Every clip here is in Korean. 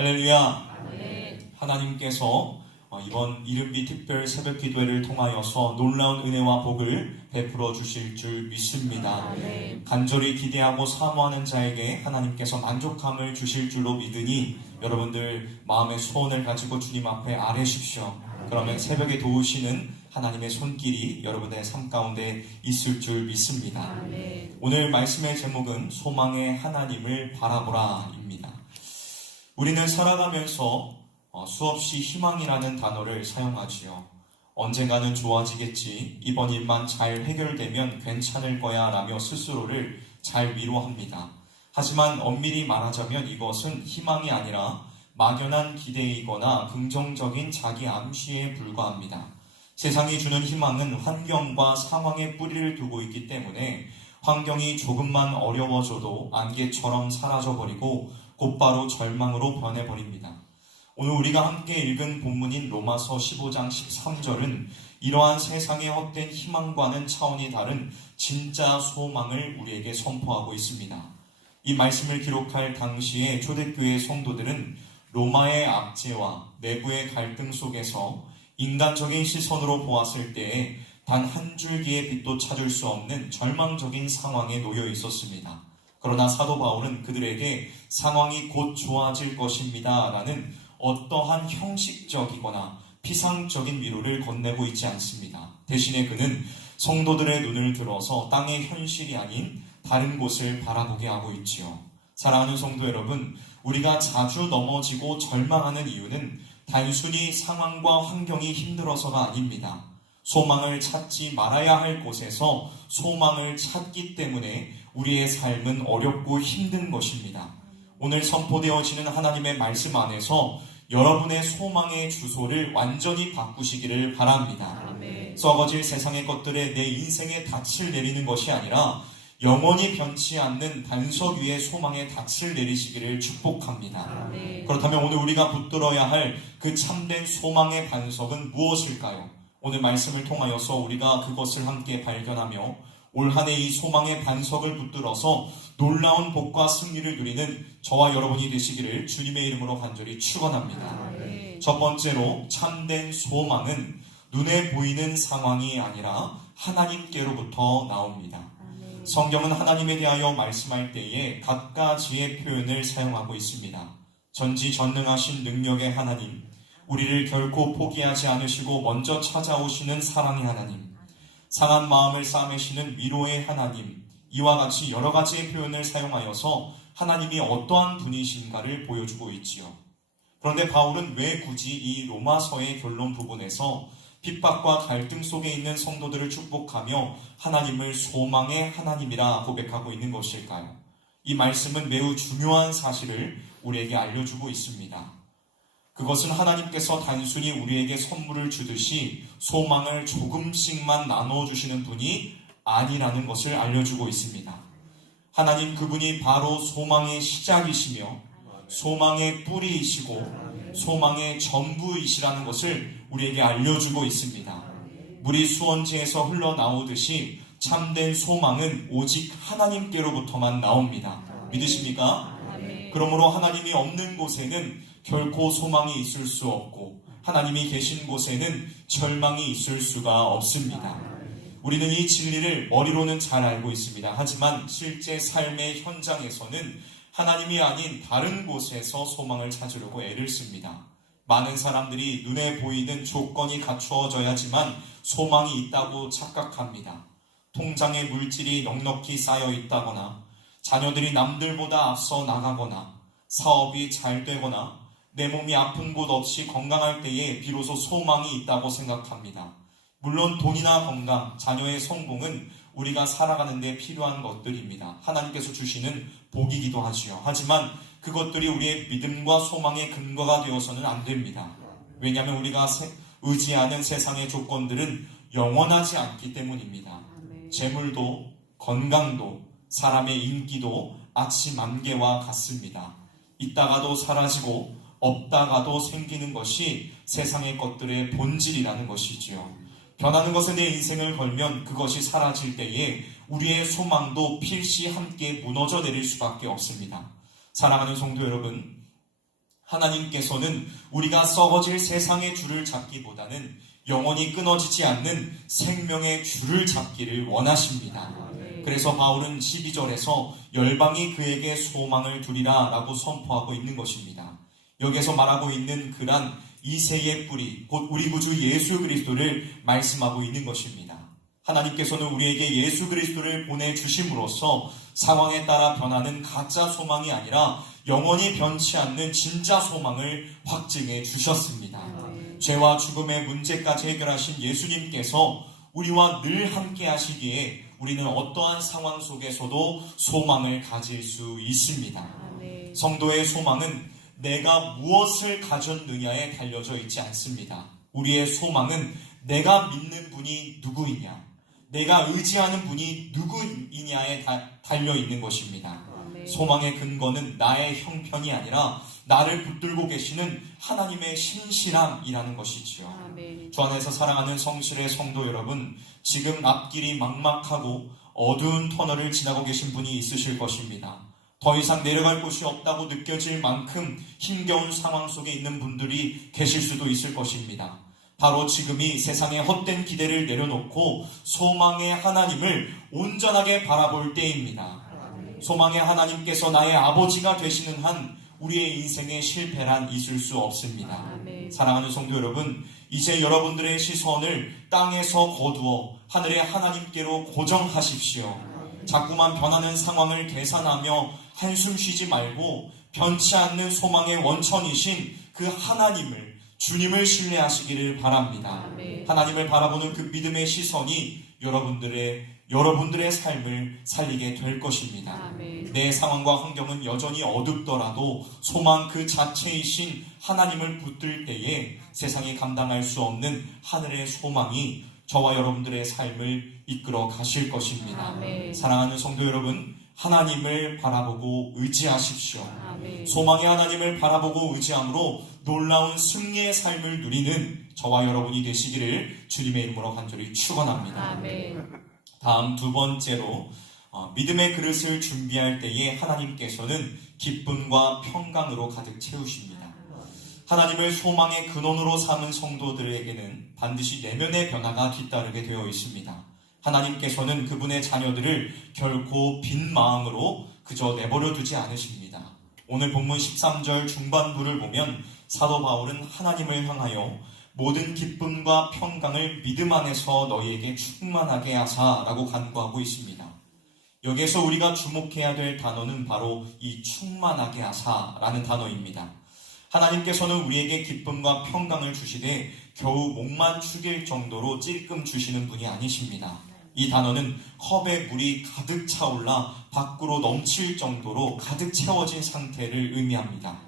할렐루야. 네. 하나님께서 이번 이른비 특별 새벽 기도회를 통하여서 놀라운 은혜와 복을 베풀어 주실 줄 믿습니다. 네. 간절히 기대하고 사모하는 자에게 하나님께서 만족함을 주실 줄로 믿으니 여러분들 마음의 소원을 가지고 주님 앞에 아뢰십시오. 그러면 새벽에 도우시는 하나님의 손길이 여러분의 삶 가운데 있을 줄 믿습니다. 네. 오늘 말씀의 제목은 소망의 하나님을 바라보라입니다. 우리는 살아가면서 수없이 희망이라는 단어를 사용하지요. 언젠가는 좋아지겠지, 이번 일만 잘 해결되면 괜찮을 거야 라며 스스로를 잘 위로합니다. 하지만 엄밀히 말하자면 이것은 희망이 아니라 막연한 기대이거나 긍정적인 자기 암시에 불과합니다. 세상이 주는 희망은 환경과 상황에 뿌리를 두고 있기 때문에 환경이 조금만 어려워져도 안개처럼 사라져버리고 곧바로 절망으로 변해버립니다. 오늘 우리가 함께 읽은 본문인 로마서 15장 13절은 이러한 세상의 헛된 희망과는 차원이 다른 진짜 소망을 우리에게 선포하고 있습니다. 이 말씀을 기록할 당시에 초대교회 성도들은 로마의 압제와 내부의 갈등 속에서 인간적인 시선으로 보았을 때에 단 한 줄기의 빛도 찾을 수 없는 절망적인 상황에 놓여 있었습니다. 그러나 사도 바울은 그들에게 상황이 곧 좋아질 것입니다 라는 어떠한 형식적이거나 피상적인 위로를 건네고 있지 않습니다. 대신에 그는 성도들의 눈을 들어서 땅의 현실이 아닌 다른 곳을 바라보게 하고 있지요. 사랑하는 성도 여러분, 우리가 자주 넘어지고 절망하는 이유는 단순히 상황과 환경이 힘들어서가 아닙니다. 소망을 찾지 말아야 할 곳에서 소망을 찾기 때문에 우리의 삶은 어렵고 힘든 것입니다. 오늘 선포되어지는 하나님의 말씀 안에서 여러분의 소망의 주소를 완전히 바꾸시기를 바랍니다. 아멘. 썩어질 세상의 것들에 내 인생의 닻을 내리는 것이 아니라 영원히 변치 않는 반석 위에 소망의 닻을 내리시기를 축복합니다. 아멘. 그렇다면 오늘 우리가 붙들어야 할 그 참된 소망의 반석은 무엇일까요? 오늘 말씀을 통하여서 우리가 그것을 함께 발견하며 올 한 해 이 소망의 반석을 붙들어서 놀라운 복과 승리를 누리는 저와 여러분이 되시기를 주님의 이름으로 간절히 축원합니다. 아멘. 첫 번째로 참된 소망은 눈에 보이는 상황이 아니라 하나님께로부터 나옵니다. 아멘. 성경은 하나님에 대하여 말씀할 때에 갖가지의 표현을 사용하고 있습니다. 전지전능하신 능력의 하나님, 우리를 결코 포기하지 않으시고 먼저 찾아오시는 사랑의 하나님, 상한 마음을 싸매시는 위로의 하나님, 이와 같이 여러 가지의 표현을 사용하여서 하나님이 어떠한 분이신가를 보여주고 있지요. 그런데 바울은 왜 굳이 이 로마서의 결론 부분에서 핍박과 갈등 속에 있는 성도들을 축복하며 하나님을 소망의 하나님이라 고백하고 있는 것일까요? 이 말씀은 매우 중요한 사실을 우리에게 알려주고 있습니다. 그것은 하나님께서 단순히 우리에게 선물을 주듯이 소망을 조금씩만 나눠주시는 분이 아니라는 것을 알려주고 있습니다. 하나님 그분이 바로 소망의 시작이시며 소망의 뿌리이시고 소망의 전부이시라는 것을 우리에게 알려주고 있습니다. 물이 수원지에서 흘러나오듯이 참된 소망은 오직 하나님께로부터만 나옵니다. 믿으십니까? 그러므로 하나님이 없는 곳에는 결코 소망이 있을 수 없고 하나님이 계신 곳에는 절망이 있을 수가 없습니다. 우리는 이 진리를 머리로는 잘 알고 있습니다. 하지만 실제 삶의 현장에서는 하나님이 아닌 다른 곳에서 소망을 찾으려고 애를 씁니다. 많은 사람들이 눈에 보이는 조건이 갖추어져야지만 소망이 있다고 착각합니다. 통장에 물질이 넉넉히 쌓여 있다거나 자녀들이 남들보다 앞서 나가거나 사업이 잘 되거나 내 몸이 아픈 곳 없이 건강할 때에 비로소 소망이 있다고 생각합니다. 물론 돈이나 건강, 자녀의 성공은 우리가 살아가는 데 필요한 것들입니다. 하나님께서 주시는 복이기도 하지요. 하지만 그것들이 우리의 믿음과 소망의 근거가 되어서는 안 됩니다. 왜냐하면 우리가 의지하는 세상의 조건들은 영원하지 않기 때문입니다. 재물도 건강도 사람의 인기도 아침 안개와 같습니다. 있다가도 사라지고 없다가도 생기는 것이 세상의 것들의 본질이라는 것이지요. 변하는 것에 내 인생을 걸면 그것이 사라질 때에 우리의 소망도 필시 함께 무너져 내릴 수밖에 없습니다. 사랑하는 성도 여러분, 하나님께서는 우리가 썩어질 세상의 줄을 잡기보다는 영원히 끊어지지 않는 생명의 줄을 잡기를 원하십니다. 그래서 바울은 12절에서 열방이 그에게 소망을 두리라 라고 선포하고 있는 것입니다. 여기서 말하고 있는 그란 이새의 뿌리, 곧 우리 구주 예수 그리스도를 말씀하고 있는 것입니다. 하나님께서는 우리에게 예수 그리스도를 보내주심으로써 상황에 따라 변하는 가짜 소망이 아니라 영원히 변치 않는 진짜 소망을 확증해 주셨습니다. 죄와 죽음의 문제까지 해결하신 예수님께서 우리와 늘 함께 하시기에 우리는 어떠한 상황 속에서도 소망을 가질 수 있습니다. 성도의 소망은 내가 무엇을 가졌느냐에 달려져 있지 않습니다. 우리의 소망은 내가 믿는 분이 누구이냐, 내가 의지하는 분이 누구이냐에 달려 있는 것입니다. 소망의 근거는 나의 형편이 아니라 나를 붙들고 계시는 하나님의 신실함이라는 것이지요. 주 안에서 사랑하는 성실의 성도 여러분, 지금 앞길이 막막하고 어두운 터널을 지나고 계신 분이 있으실 것입니다. 더 이상 내려갈 곳이 없다고 느껴질 만큼 힘겨운 상황 속에 있는 분들이 계실 수도 있을 것입니다. 바로 지금이 세상의 헛된 기대를 내려놓고 소망의 하나님을 온전하게 바라볼 때입니다. 소망의 하나님께서 나의 아버지가 되시는 한 우리의 인생의 실패란 있을 수 없습니다. 사랑하는 성도 여러분, 이제 여러분들의 시선을 땅에서 거두어 하늘의 하나님께로 고정하십시오. 자꾸만 변하는 상황을 계산하며 한숨 쉬지 말고 변치 않는 소망의 원천이신 그 하나님을, 주님을 신뢰하시기를 바랍니다. 하나님을 바라보는 그 믿음의 시선이 여러분들의 삶을 살리게 될 것입니다. 내 상황과 환경은 여전히 어둡더라도 소망 그 자체이신 하나님을 붙들 때에 세상이 감당할 수 없는 하늘의 소망이 저와 여러분들의 삶을 이끌어 가실 것입니다. 사랑하는 성도 여러분, 하나님을 바라보고 의지하십시오. 소망의 하나님을 바라보고 의지함으로 놀라운 승리의 삶을 누리는 저와 여러분이 되시기를 주님의 이름으로 간절히 축원합니다. 다음 두 번째로 믿음의 그릇을 준비할 때에 하나님께서는 기쁨과 평강으로 가득 채우십니다. 하나님을 소망의 근원으로 삼은 성도들에게는 반드시 내면의 변화가 뒤따르게 되어 있습니다. 하나님께서는 그분의 자녀들을 결코 빈 마음으로 그저 내버려 두지 않으십니다. 오늘 본문 13절 중반부를 보면 사도 바울은 하나님을 향하여 모든 기쁨과 평강을 믿음 안에서 너희에게 충만하게 하사라고 간구하고 있습니다. 여기에서 우리가 주목해야 될 단어는 바로 이 충만하게 하사라는 단어입니다. 하나님께서는 우리에게 기쁨과 평강을 주시되 겨우 목만 축일 정도로 찔끔 주시는 분이 아니십니다. 이 단어는 컵에 물이 가득 차올라 밖으로 넘칠 정도로 가득 채워진 상태를 의미합니다.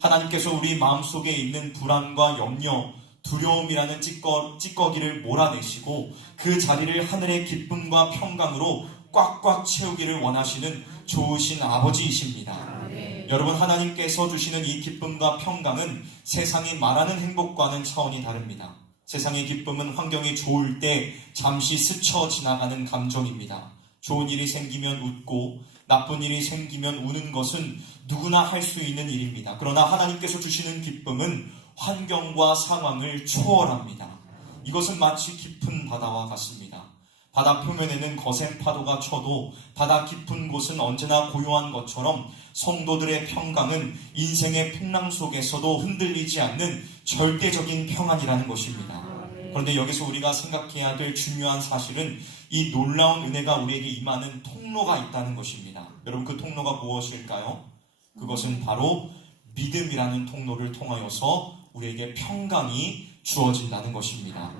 하나님께서 우리 마음속에 있는 불안과 염려, 두려움이라는 찌꺼기를 몰아내시고 그 자리를 하늘의 기쁨과 평강으로 꽉꽉 채우기를 원하시는 좋으신 아버지이십니다. 여러분, 하나님께서 주시는 이 기쁨과 평강은 세상이 말하는 행복과는 차원이 다릅니다. 세상의 기쁨은 환경이 좋을 때 잠시 스쳐 지나가는 감정입니다. 좋은 일이 생기면 웃고 나쁜 일이 생기면 우는 것은 누구나 할 수 있는 일입니다. 그러나 하나님께서 주시는 기쁨은 환경과 상황을 초월합니다. 이것은 마치 깊은 바다와 같습니다. 바다 표면에는 거센 파도가 쳐도 바다 깊은 곳은 언제나 고요한 것처럼 성도들의 평강은 인생의 풍랑 속에서도 흔들리지 않는 절대적인 평안이라는 것입니다. 그런데 여기서 우리가 생각해야 될 중요한 사실은 이 놀라운 은혜가 우리에게 임하는 통로가 있다는 것입니다. 여러분, 그 통로가 무엇일까요? 그것은 바로 믿음이라는 통로를 통하여서 우리에게 평강이 주어진다는 것입니다.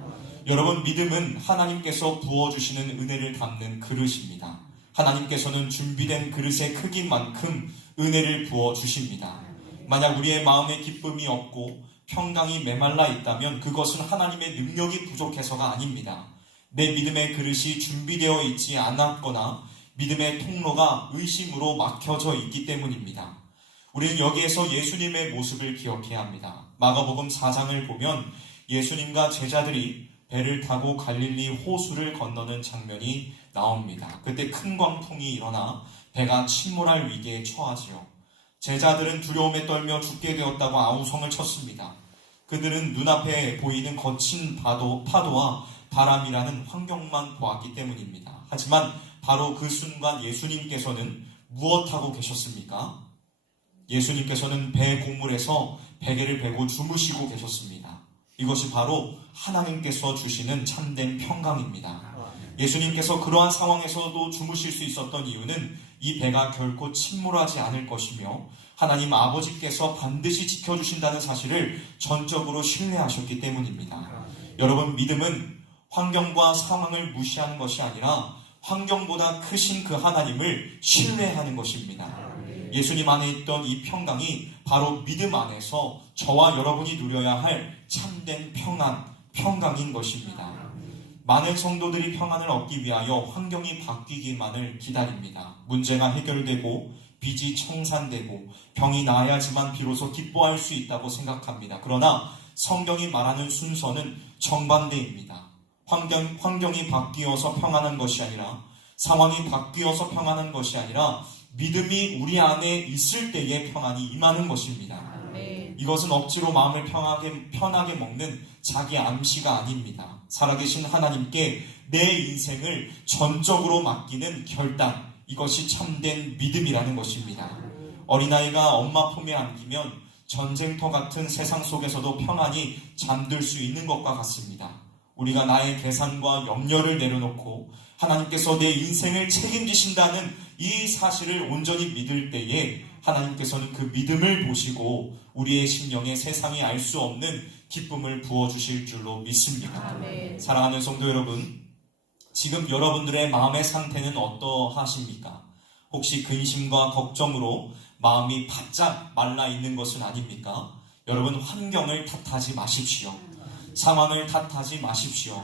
여러분, 믿음은 하나님께서 부어주시는 은혜를 담는 그릇입니다. 하나님께서는 준비된 그릇의 크기만큼 은혜를 부어주십니다. 만약 우리의 마음에 기쁨이 없고 평강이 메말라 있다면 그것은 하나님의 능력이 부족해서가 아닙니다. 내 믿음의 그릇이 준비되어 있지 않았거나 믿음의 통로가 의심으로 막혀져 있기 때문입니다. 우리는 여기에서 예수님의 모습을 기억해야 합니다. 마가복음 4장을 보면 예수님과 제자들이 배를 타고 갈릴리 호수를 건너는 장면이 나옵니다. 그때 큰 광풍이 일어나 배가 침몰할 위기에 처하지요. 제자들은 두려움에 떨며 죽게 되었다고 아우성을 쳤습니다. 그들은 눈앞에 보이는 거친 파도와 바람이라는 환경만 보았기 때문입니다. 하지만 바로 그 순간 예수님께서는 무엇하고 계셨습니까? 예수님께서는 배 고물에서 베개를 베고 주무시고 계셨습니다. 이것이 바로 하나님께서 주시는 참된 평강입니다. 예수님께서 그러한 상황에서도 주무실 수 있었던 이유는 이 배가 결코 침몰하지 않을 것이며 하나님 아버지께서 반드시 지켜주신다는 사실을 전적으로 신뢰하셨기 때문입니다. 여러분, 믿음은 환경과 상황을 무시하는 것이 아니라 환경보다 크신 그 하나님을 신뢰하는 것입니다. 예수님 안에 있던 이 평강이 바로 믿음 안에서 저와 여러분이 누려야 할 참된 평강인 것입니다. 많은 성도들이 평안을 얻기 위하여 환경이 바뀌기만을 기다립니다. 문제가 해결되고 빚이 청산되고 병이 나아야지만 비로소 기뻐할 수 있다고 생각합니다. 그러나 성경이 말하는 순서는 정반대입니다. 환경이 바뀌어서 평안한 것이 아니라, 상황이 바뀌어서 평안한 것이 아니라 믿음이 우리 안에 있을 때에 평안이 임하는 것입니다. 이것은 억지로 마음을 편하게 먹는 자기 암시가 아닙니다. 살아계신 하나님께 내 인생을 전적으로 맡기는 결단, 이것이 참된 믿음이라는 것입니다. 어린아이가 엄마 품에 안기면 전쟁터 같은 세상 속에서도 평안히 잠들 수 있는 것과 같습니다. 우리가 나의 계산과 염려를 내려놓고 하나님께서 내 인생을 책임지신다는 이 사실을 온전히 믿을 때에 하나님께서는 그 믿음을 보시고 우리의 심령에 세상이 알 수 없는 기쁨을 부어주실 줄로 믿습니다. 아멘. 사랑하는 성도 여러분, 지금 여러분들의 마음의 상태는 어떠하십니까? 혹시 근심과 걱정으로 마음이 바짝 말라 있는 것은 아닙니까? 여러분, 환경을 탓하지 마십시오. 상황을 탓하지 마십시오.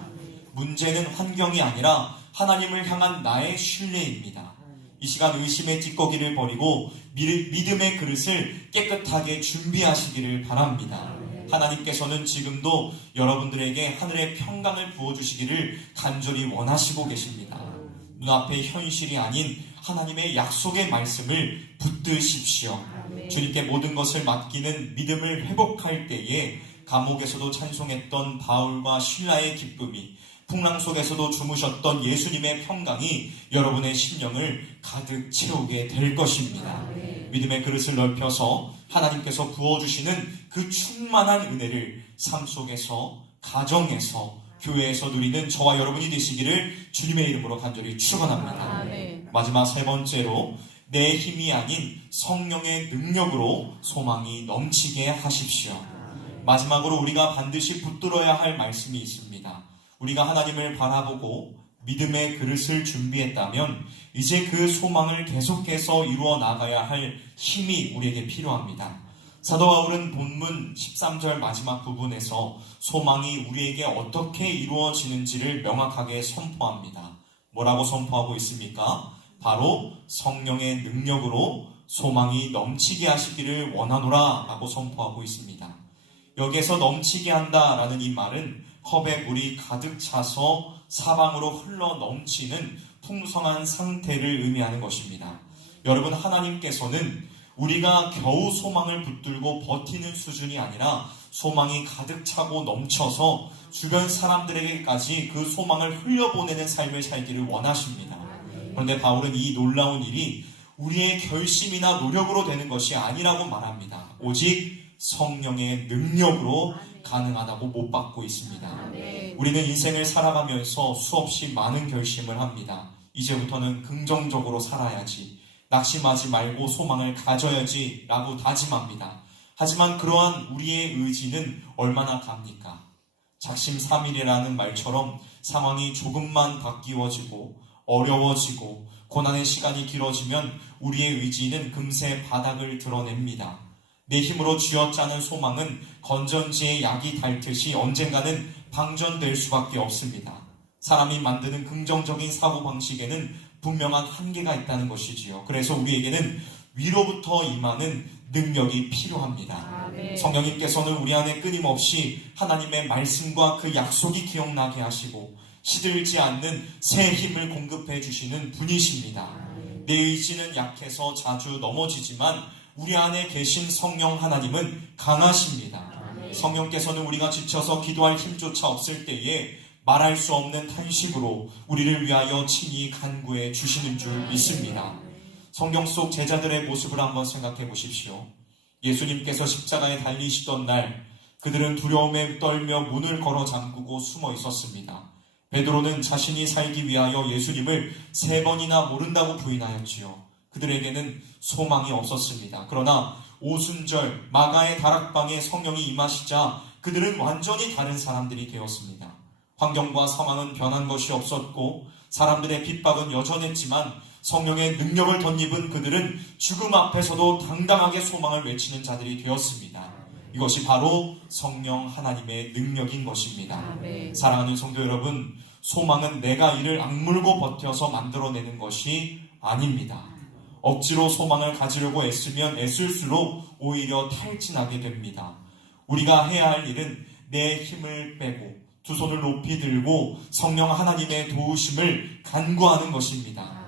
문제는 환경이 아니라 하나님을 향한 나의 신뢰입니다. 이 시간 의심의 찌꺼기를 버리고 믿음의 그릇을 깨끗하게 준비하시기를 바랍니다. 하나님께서는 지금도 여러분들에게 하늘의 평강을 부어주시기를 간절히 원하시고 계십니다. 눈앞의 현실이 아닌 하나님의 약속의 말씀을 붙드십시오. 주님께 모든 것을 맡기는 믿음을 회복할 때에 감옥에서도 찬송했던 바울과 실라의 기쁨이, 풍랑 속에서도 주무셨던 예수님의 평강이 여러분의 심령을 가득 채우게 될 것입니다. 믿음의 그릇을 넓혀서 하나님께서 부어주시는 그 충만한 은혜를 삶 속에서, 가정에서, 교회에서 누리는 저와 여러분이 되시기를 주님의 이름으로 간절히 축원합니다. 마지막 세 번째로, 내 힘이 아닌 성령의 능력으로 소망이 넘치게 하십시오. 마지막으로 우리가 반드시 붙들어야 할 말씀이 있습니다. 우리가 하나님을 바라보고 믿음의 그릇을 준비했다면 이제 그 소망을 계속해서 이루어 나가야 할 힘이 우리에게 필요합니다. 사도 바울은 본문 13절 마지막 부분에서 소망이 우리에게 어떻게 이루어지는지를 명확하게 선포합니다. 뭐라고 선포하고 있습니까? 바로 성령의 능력으로 소망이 넘치게 하시기를 원하노라 라고 선포하고 있습니다. 여기에서 넘치게 한다라는 이 말은 컵에 물이 가득 차서 사방으로 흘러 넘치는 풍성한 상태를 의미하는 것입니다. 여러분, 하나님께서는 우리가 겨우 소망을 붙들고 버티는 수준이 아니라 소망이 가득 차고 넘쳐서 주변 사람들에게까지 그 소망을 흘려보내는 삶을 살기를 원하십니다. 그런데 바울은 이 놀라운 일이 우리의 결심이나 노력으로 되는 것이 아니라고 말합니다. 오직 성령의 능력으로 가능하다고 못 받고 있습니다. 우리는 인생을 살아가면서 수없이 많은 결심을 합니다. 이제부터는 긍정적으로 살아야지, 낙심하지 말고 소망을 가져야지 라고 다짐합니다. 하지만 그러한 우리의 의지는 얼마나 갑니까? 작심삼일이라는 말처럼 상황이 조금만 바뀌어지고 어려워지고 고난의 시간이 길어지면 우리의 의지는 금세 바닥을 드러냅니다. 내 힘으로 쥐어짜는 소망은 건전지에 약이 닳듯이 언젠가는 방전될 수밖에 없습니다. 사람이 만드는 긍정적인 사고방식에는 분명한 한계가 있다는 것이지요. 그래서 우리에게는 위로부터 임하는 능력이 필요합니다. 성령님께서는 우리 안에 끊임없이 하나님의 말씀과 그 약속이 기억나게 하시고 시들지 않는 새 힘을 공급해 주시는 분이십니다. 내 의지는 약해서 자주 넘어지지만 우리 안에 계신 성령 하나님은 강하십니다. 성령께서는 우리가 지쳐서 기도할 힘조차 없을 때에 말할 수 없는 탄식으로 우리를 위하여 친히 간구해 주시는 줄 믿습니다. 성경 속 제자들의 모습을 한번 생각해 보십시오. 예수님께서 십자가에 달리시던 날 그들은 두려움에 떨며 문을 걸어 잠그고 숨어 있었습니다. 베드로는 자신이 살기 위하여 예수님을 3번이나 모른다고 부인하였지요. 그들에게는 소망이 없었습니다. 그러나 오순절 마가의 다락방에 성령이 임하시자 그들은 완전히 다른 사람들이 되었습니다. 환경과 상황은 변한 것이 없었고 사람들의 핍박은 여전했지만 성령의 능력을 덧입은 그들은 죽음 앞에서도 당당하게 소망을 외치는 자들이 되었습니다. 이것이 바로 성령 하나님의 능력인 것입니다. 아멘. 사랑하는 성도 여러분, 소망은 내가 이를 악물고 버텨서 만들어내는 것이 아닙니다. 억지로 소망을 가지려고 애쓰면 애쓸수록 오히려 탈진하게 됩니다. 우리가 해야 할 일은 내 힘을 빼고 두 손을 높이 들고 성령 하나님의 도우심을 간구하는 것입니다.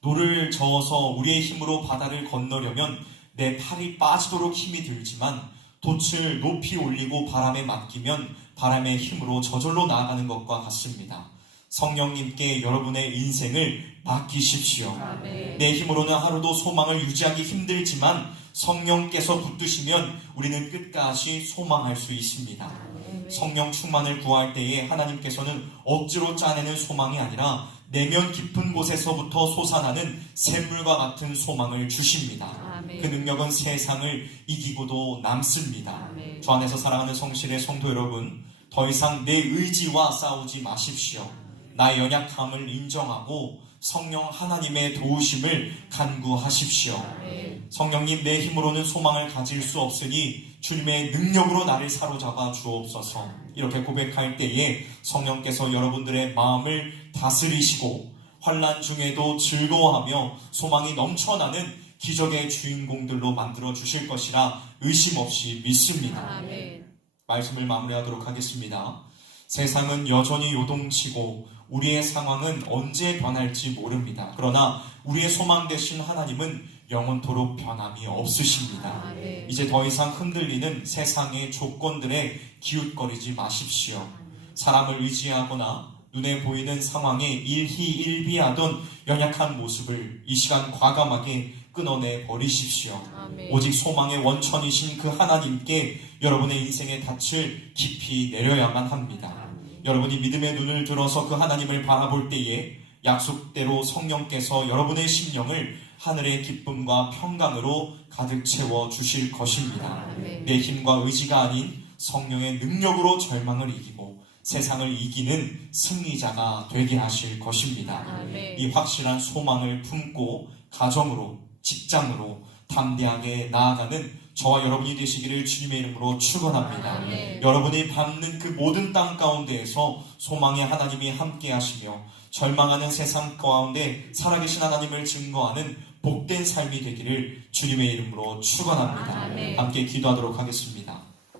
노를 저어서 우리의 힘으로 바다를 건너려면 내 팔이 빠지도록 힘이 들지만 돛을 높이 올리고 바람에 맡기면 바람의 힘으로 저절로 나아가는 것과 같습니다. 성령님께 여러분의 인생을 맡기십시오. 아멘. 내 힘으로는 하루도 소망을 유지하기 힘들지만 성령께서 붙드시면 우리는 끝까지 소망할 수 있습니다. 아멘. 성령 충만을 구할 때에 하나님께서는 억지로 짜내는 소망이 아니라 내면 깊은 곳에서부터 솟아나는 샘물과 같은 소망을 주십니다. 아멘. 그 능력은 세상을 이기고도 남습니다. 아멘. 주 안에서 사랑하는 성실의 성도 여러분, 더 이상 내 의지와 싸우지 마십시오. 나의 연약함을 인정하고 성령 하나님의 도우심을 간구하십시오. 아멘. 성령님, 내 힘으로는 소망을 가질 수 없으니 주님의 능력으로 나를 사로잡아 주옵소서. 이렇게 고백할 때에 성령께서 여러분들의 마음을 다스리시고 환난 중에도 즐거워하며 소망이 넘쳐나는 기적의 주인공들로 만들어 주실 것이라 의심 없이 믿습니다. 아멘. 말씀을 마무리하도록 하겠습니다. 세상은 여전히 요동치고 우리의 상황은 언제 변할지 모릅니다. 그러나 우리의 소망 되신 하나님은 영원토록 변함이 없으십니다. 아멘. 이제 더 이상 흔들리는 세상의 조건들에 기웃거리지 마십시오. 사람을 의지하거나 눈에 보이는 상황에 일희일비하던 연약한 모습을 이 시간 과감하게 끊어내 버리십시오. 아멘. 오직 소망의 원천이신 그 하나님께 여러분의 인생의 닻을 깊이 내려야만 합니다. 여러분이 믿음의 눈을 들어서 그 하나님을 바라볼 때에 약속대로 성령께서 여러분의 심령을 하늘의 기쁨과 평강으로 가득 채워 주실 것입니다. 아멘. 내 힘과 의지가 아닌 성령의 능력으로 절망을 이기고 세상을 이기는 승리자가 되게 하실 것입니다. 아멘. 이 확실한 소망을 품고 가정으로, 직장으로 담대하게 나아가는 저와 여러분이 되시기를 주님의 이름으로 축원합니다. 아멘. 여러분이 밟는 그 모든 땅 가운데에서 소망의 하나님이 함께 하시며 절망하는 세상 가운데 살아계신 하나님을 증거하는 복된 삶이 되기를 주님의 이름으로 축원합니다. 아멘. 함께 기도하도록 하겠습니다.